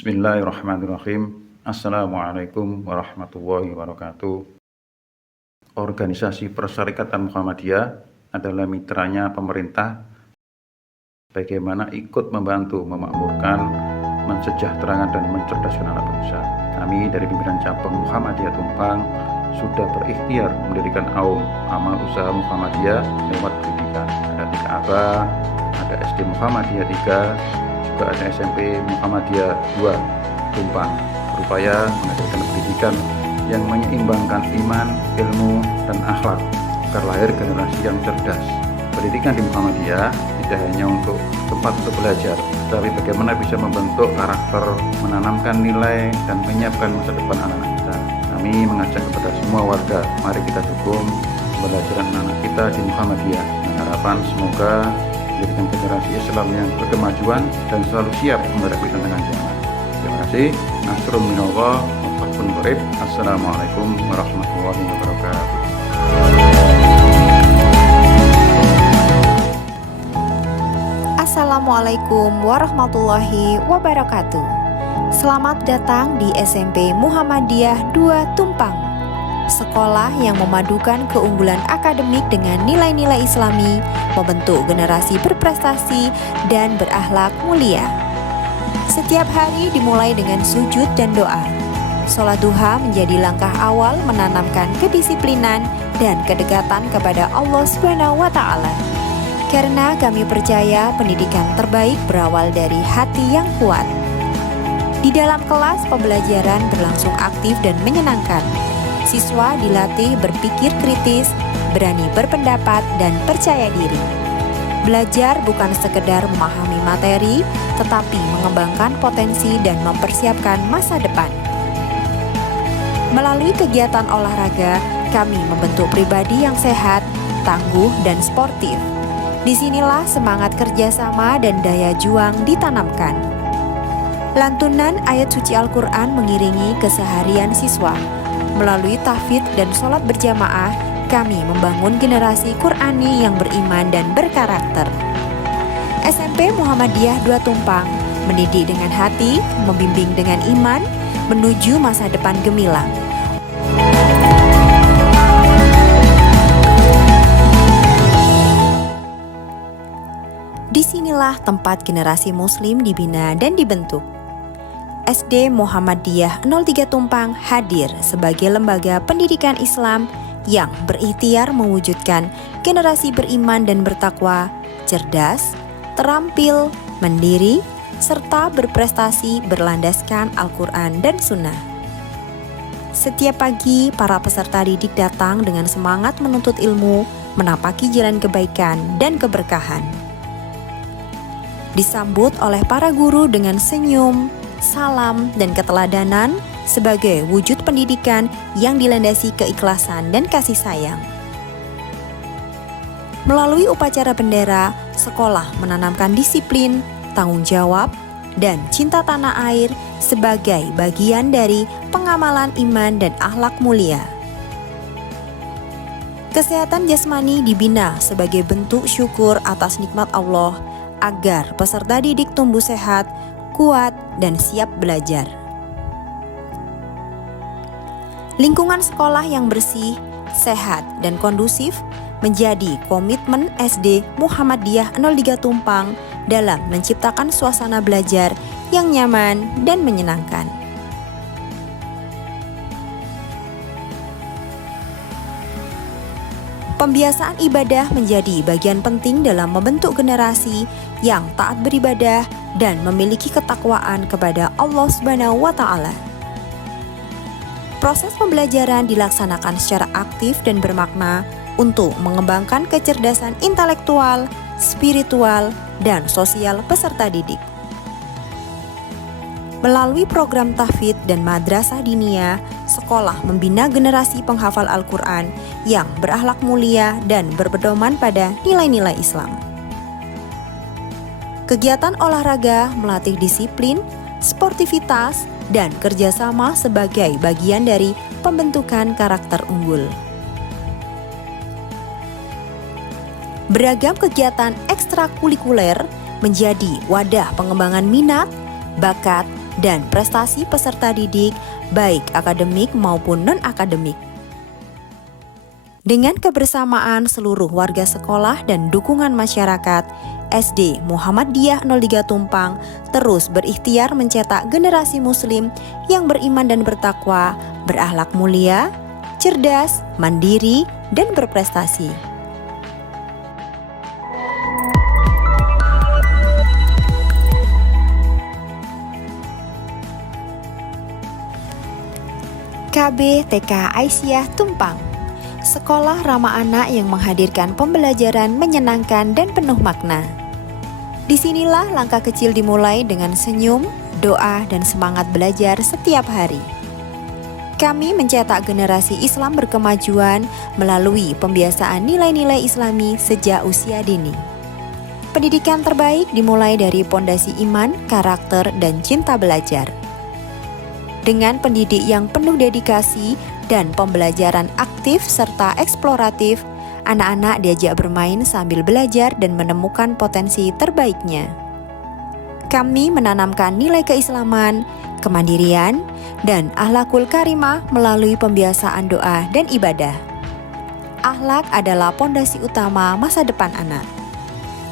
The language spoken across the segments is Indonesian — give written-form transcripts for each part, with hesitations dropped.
Bismillahirrahmanirrahim. Assalamualaikum warahmatullahi wabarakatuh. Organisasi Perserikatan Muhammadiyah adalah mitranya pemerintah. Bagaimana ikut membantu memakmurkan, mensejahterakan dan mencerdaskan anak bangsa. Kami dari pimpinan cabang Muhammadiyah Tumpang sudah berikhtiar mendirikan amal usaha Muhammadiyah lewat pendidikan. Ada 3 ABA, ada SD Muhammadiyah 3, juga ada SMP Muhammadiyah 2 Tumpang, berupaya menghadirkan pendidikan yang menyeimbangkan iman, ilmu, dan akhlak agar lahir generasi yang cerdas. Pendidikan di Muhammadiyah tidak hanya untuk tempat untuk belajar, tapi bagaimana bisa membentuk karakter, menanamkan nilai, dan menyiapkan masa depan anak-anak kita. Kami mengajak kepada semua warga, mari kita dukung pembelajaran anak kita di Muhammadiyah. Dengan harapan semoga menjadikan generasi Islam yang berkemajuan dan selalu siap menghadapi tantangan zaman. Terima kasih. Nasrun minallah wa fathun qarib. Assalamualaikum warahmatullahi wabarakatuh. Assalamualaikum warahmatullahi wabarakatuh. Selamat datang di SMP Muhammadiyah 2 Tumpang, sekolah yang memadukan keunggulan akademik dengan nilai-nilai Islami, membentuk generasi berprestasi dan berakhlak mulia. Setiap hari dimulai dengan sujud dan doa. Sholat duha menjadi langkah awal menanamkan kedisiplinan dan kedekatan kepada Allah SWT. Karena kami percaya pendidikan terbaik berawal dari hati yang kuat. Di dalam kelas, pembelajaran berlangsung aktif dan menyenangkan. Siswa dilatih berpikir kritis, berani berpendapat, dan percaya diri. Belajar bukan sekedar memahami materi, tetapi mengembangkan potensi dan mempersiapkan masa depan. Melalui kegiatan olahraga, kami membentuk pribadi yang sehat, tangguh, dan sportif. Disinilah semangat kerjasama dan daya juang ditanamkan. Lantunan ayat suci Al-Quran mengiringi keseharian siswa. Melalui tahfidz dan sholat berjamaah, kami membangun generasi Qurani yang beriman dan berkarakter. SMP Muhammadiyah 2 Tumpang mendidik dengan hati, membimbing dengan iman, menuju masa depan gemilang. Disinilah tempat generasi muslim dibina dan dibentuk. SD Muhammadiyah 03 Tumpang hadir sebagai lembaga pendidikan Islam yang berikhtiar mewujudkan generasi beriman dan bertakwa, cerdas, terampil, mandiri, serta berprestasi berlandaskan Al-Quran dan Sunnah. Setiap pagi, para peserta didik datang dengan semangat menuntut ilmu, menapaki jalan kebaikan dan keberkahan. Disambut oleh para guru dengan senyum, salam, dan keteladanan sebagai wujud pendidikan yang dilandasi keikhlasan dan kasih sayang. Melalui upacara bendera, sekolah menanamkan disiplin, tanggung jawab, dan cinta tanah air sebagai bagian dari pengamalan iman dan akhlak mulia. Kesehatan jasmani dibina sebagai bentuk syukur atas nikmat Allah agar peserta didik tumbuh sehat, kuat, dan siap belajar. Lingkungan sekolah yang bersih, sehat, dan kondusif menjadi komitmen SD Muhammadiyah 03 Tumpang dalam menciptakan suasana belajar yang nyaman dan menyenangkan. Pembiasaan ibadah menjadi bagian penting dalam membentuk generasi yang taat beribadah dan memiliki ketakwaan kepada Allah SWT. Proses pembelajaran dilaksanakan secara aktif dan bermakna untuk mengembangkan kecerdasan intelektual, spiritual, dan sosial peserta didik. Melalui program tahfidz dan madrasah diniyah, sekolah membina generasi penghafal Al-Quran yang berakhlak mulia dan berpedoman pada nilai-nilai Islam. Kegiatan olahraga melatih disiplin, sportivitas, dan kerjasama sebagai bagian dari pembentukan karakter unggul. Beragam kegiatan ekstrakurikuler menjadi wadah pengembangan minat, bakat, dan prestasi peserta didik, baik akademik maupun non-akademik. Dengan kebersamaan seluruh warga sekolah dan dukungan masyarakat, SD Muhammadiyah 03 Tumpang terus berikhtiar mencetak generasi muslim yang beriman dan bertakwa, berakhlak mulia, cerdas, mandiri, dan berprestasi. KB TK Aisyah Tumpang, sekolah ramah anak yang menghadirkan pembelajaran menyenangkan dan penuh makna. Disinilah langkah kecil dimulai dengan senyum, doa, dan semangat belajar setiap hari. Kami mencetak generasi Islam berkemajuan melalui pembiasaan nilai-nilai Islami sejak usia dini. Pendidikan terbaik dimulai dari pondasi iman, karakter, dan cinta belajar. Dengan pendidik yang penuh dedikasi dan pembelajaran aktif serta eksploratif, anak-anak diajak bermain sambil belajar dan menemukan potensi terbaiknya. Kami menanamkan nilai keislaman, kemandirian, dan akhlakul karimah melalui pembiasaan doa dan ibadah. Akhlak adalah pondasi utama masa depan anak.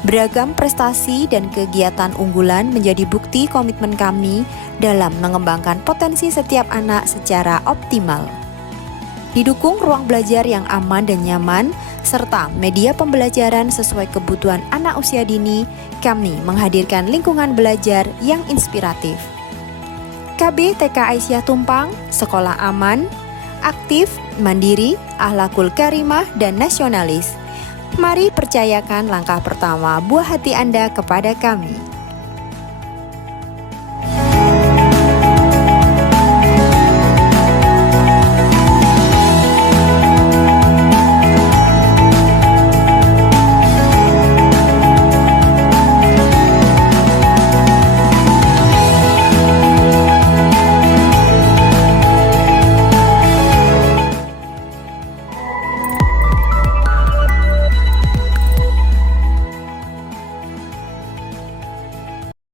Beragam prestasi dan kegiatan unggulan menjadi bukti komitmen kami dalam mengembangkan potensi setiap anak secara optimal. Didukung ruang belajar yang aman dan nyaman, serta media pembelajaran sesuai kebutuhan anak usia dini, kami menghadirkan lingkungan belajar yang inspiratif. KB TK Aisyah Tumpang, sekolah aman, aktif, mandiri, akhlakul karimah, dan nasionalis. Mari percayakan langkah pertama buah hati Anda kepada kami.